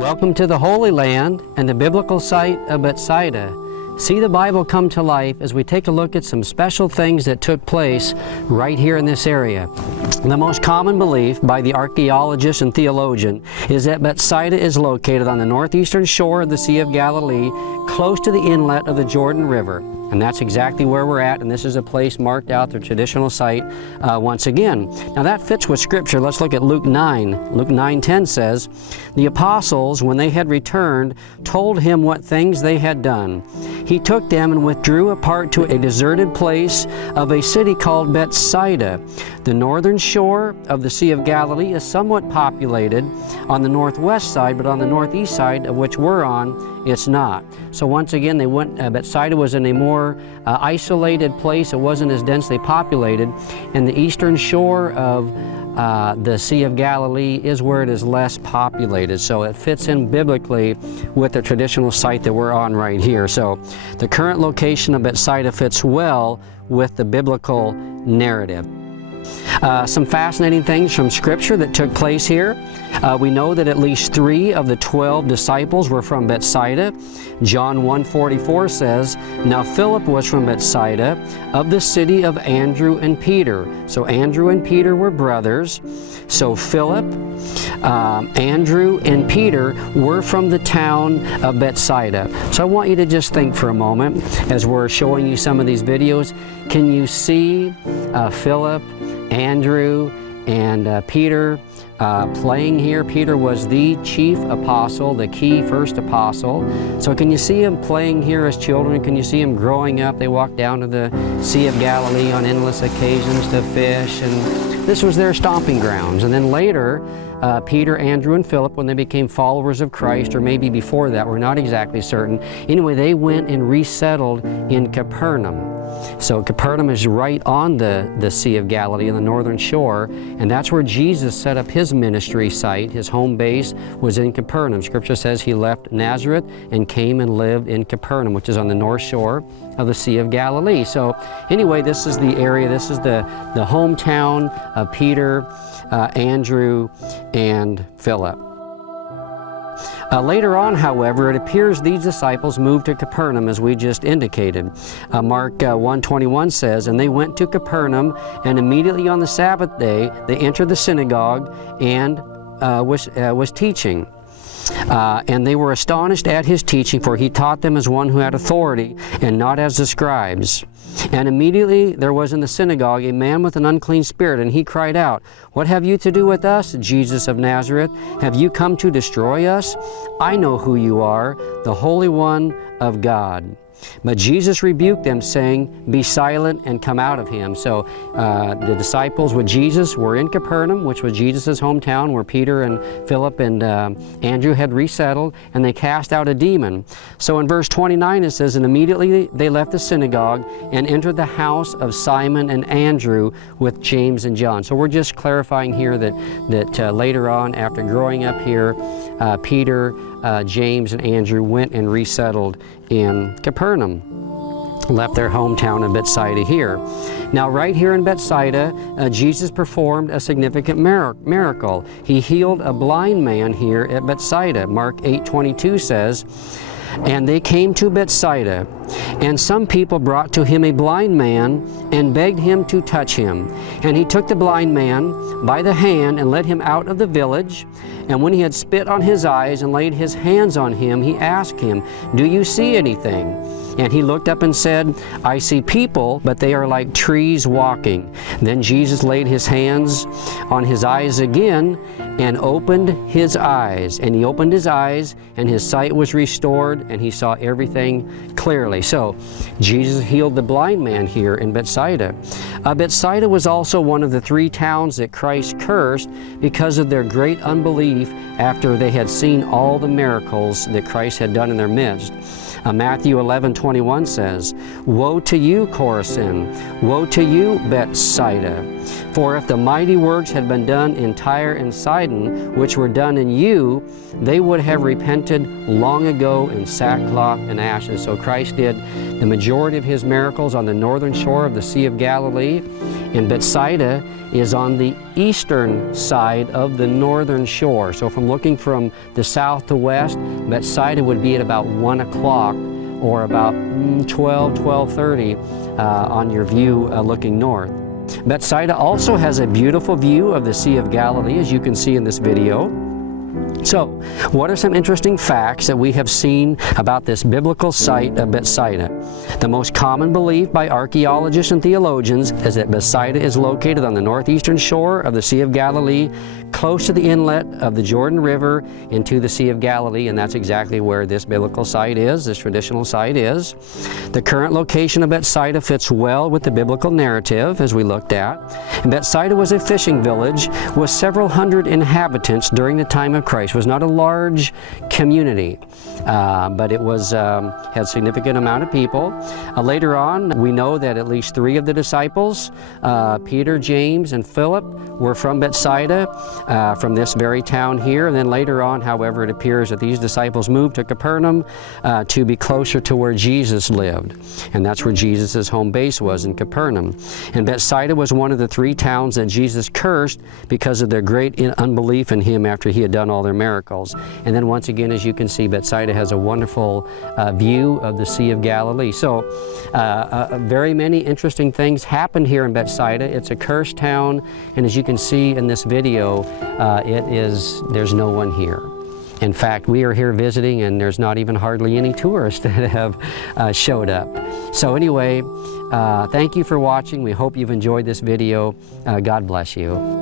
Welcome to the Holy Land and the biblical site of Bethsaida. See the Bible come to life as we take a look at some special things that took place right here in this area. The most common belief by the archaeologist and theologian is that Bethsaida is located on the northeastern shore of the Sea of Galilee, close to the inlet of the Jordan River. And that's exactly where we're at, and this is a place marked out, the traditional site, once again. Now that fits with Scripture. Let's look at Luke 9. Luke 9:10 says, "The apostles, when they had returned, told him what things they had done. He took them and withdrew apart to a deserted place of a city called Bethsaida. The northern shore of the Sea of Galilee is somewhat populated on the northwest side, but on the northeast side, of which we're on, it's not." So once again, they went. Bethsaida was in a more isolated place. It wasn't as densely populated, and the eastern shore of the Sea of Galilee is where it is less populated. So it fits in biblically with the traditional site that we're on right here. So the current location of Bethsaida fits well with the biblical narrative. Some fascinating things from Scripture that took place here. We know that at least 3 of the 12 disciples were from Bethsaida. John 1:44 says, "Now Philip was from Bethsaida, of the city of Andrew and Peter." So Andrew and Peter were brothers. So Philip, Andrew, and Peter were from the town of Bethsaida. So I want you to just think for a moment as we're showing you some of these videos. Can you see Philip, Andrew, and Peter playing here? Peter was the chief apostle, the key first apostle. So can you see him playing here as children? Can you see him growing up? They walked down to the Sea of Galilee on endless occasions to fish, and this was their stomping grounds. And then later, Peter, Andrew, and Philip, when they became followers of Christ, or maybe before that, we're not exactly certain. Anyway, they went and resettled in Capernaum. So Capernaum is right on the Sea of Galilee on the northern shore, and that's where Jesus set up his ministry site. His home base was in Capernaum. Scripture says he left Nazareth and came and lived in Capernaum, which is on the north shore of the Sea of Galilee. So anyway, this is the area, this is the hometown of Peter, Andrew, and Philip. Later on, however, it appears these disciples moved to Capernaum, as we just indicated. Mark 1:21 says, "And they went to Capernaum, and immediately on the Sabbath day they entered the synagogue and was teaching. And they were astonished at his teaching, for he taught them as one who had authority, and not as the scribes. And immediately there was in the synagogue a man with an unclean spirit, and he cried out, 'What have you to do with us, Jesus of Nazareth? Have you come to destroy us? I know who you are, the Holy One of God.' But Jesus rebuked them, saying, 'Be silent and come out of him.'" So the disciples with Jesus were in Capernaum, which was Jesus' hometown, where Peter and Philip and Andrew had resettled, and they cast out a demon. So in verse 29 it says, "And immediately they left the synagogue and entered the house of Simon and Andrew with James and John." So we're just clarifying here that later on, after growing up here, Peter, James, and Andrew went and resettled in Capernaum, left their hometown of Bethsaida here. Now right here in Bethsaida, Jesus performed a significant miracle. He healed a blind man here at Bethsaida. Mark 8:22 says, "And they came to Bethsaida, and some people brought to him a blind man and begged him to touch him. And he took the blind man by the hand and led him out of the village. And when he had spit on his eyes and laid his hands on him, he asked him, 'Do you see anything?' And he looked up and said, 'I see people, but they are like trees walking.' Then Jesus laid his hands on his eyes again and opened his eyes. And he opened his eyes, and his sight was restored, and he saw everything clearly." So Jesus healed the blind man here in Bethsaida. Bethsaida was also one of the 3 towns that Christ cursed because of their great unbelief after they had seen all the miracles that Christ had done in their midst. Matthew 11:21 says, "Woe to you, Chorazin! Woe to you, Bethsaida! For if the mighty works had been done in Tyre and Sidon, which were done in you, they would have repented long ago in sackcloth and ashes. So Christ did the majority of his miracles on the northern shore of the Sea of Galilee, and Bethsaida is on the eastern side of the northern shore. So from looking from the south to west, Bethsaida would be at about 1 o'clock or about 12:30 on your view looking north. Bethsaida also has a beautiful view of the Sea of Galilee, as you can see in this video. So, what are some interesting facts that we have seen about this biblical site of Bethsaida? The most common belief by archaeologists and theologians is that Bethsaida is located on the northeastern shore of the Sea of Galilee, close to the inlet of the Jordan River into the Sea of Galilee, and that's exactly where this biblical site is, this traditional site is. The current location of Bethsaida fits well with the biblical narrative, as we looked at. And Bethsaida was a fishing village with several hundred inhabitants during the time of Christ. It was not a large community, but it was had a significant amount of people. Later on, we know that at least 3 of the disciples, Peter, James, and Philip, were from Bethsaida, from this very town here. And then later on, however, it appears that these disciples moved to Capernaum to be closer to where Jesus lived. And that's where Jesus' home base was, in Capernaum. And Bethsaida was one of the 3 towns that Jesus cursed because of their great unbelief in him after he had done all their miracles. And then once again, as you can see, Bethsaida has a wonderful view of the Sea of Galilee. So very many interesting things happened here in Bethsaida. It's a cursed town, and as you can see in this video, there's no one here. In fact, we are here visiting, and there's not even hardly any tourists that have showed up. So anyway, thank you for watching. We hope you've enjoyed this video. God bless you.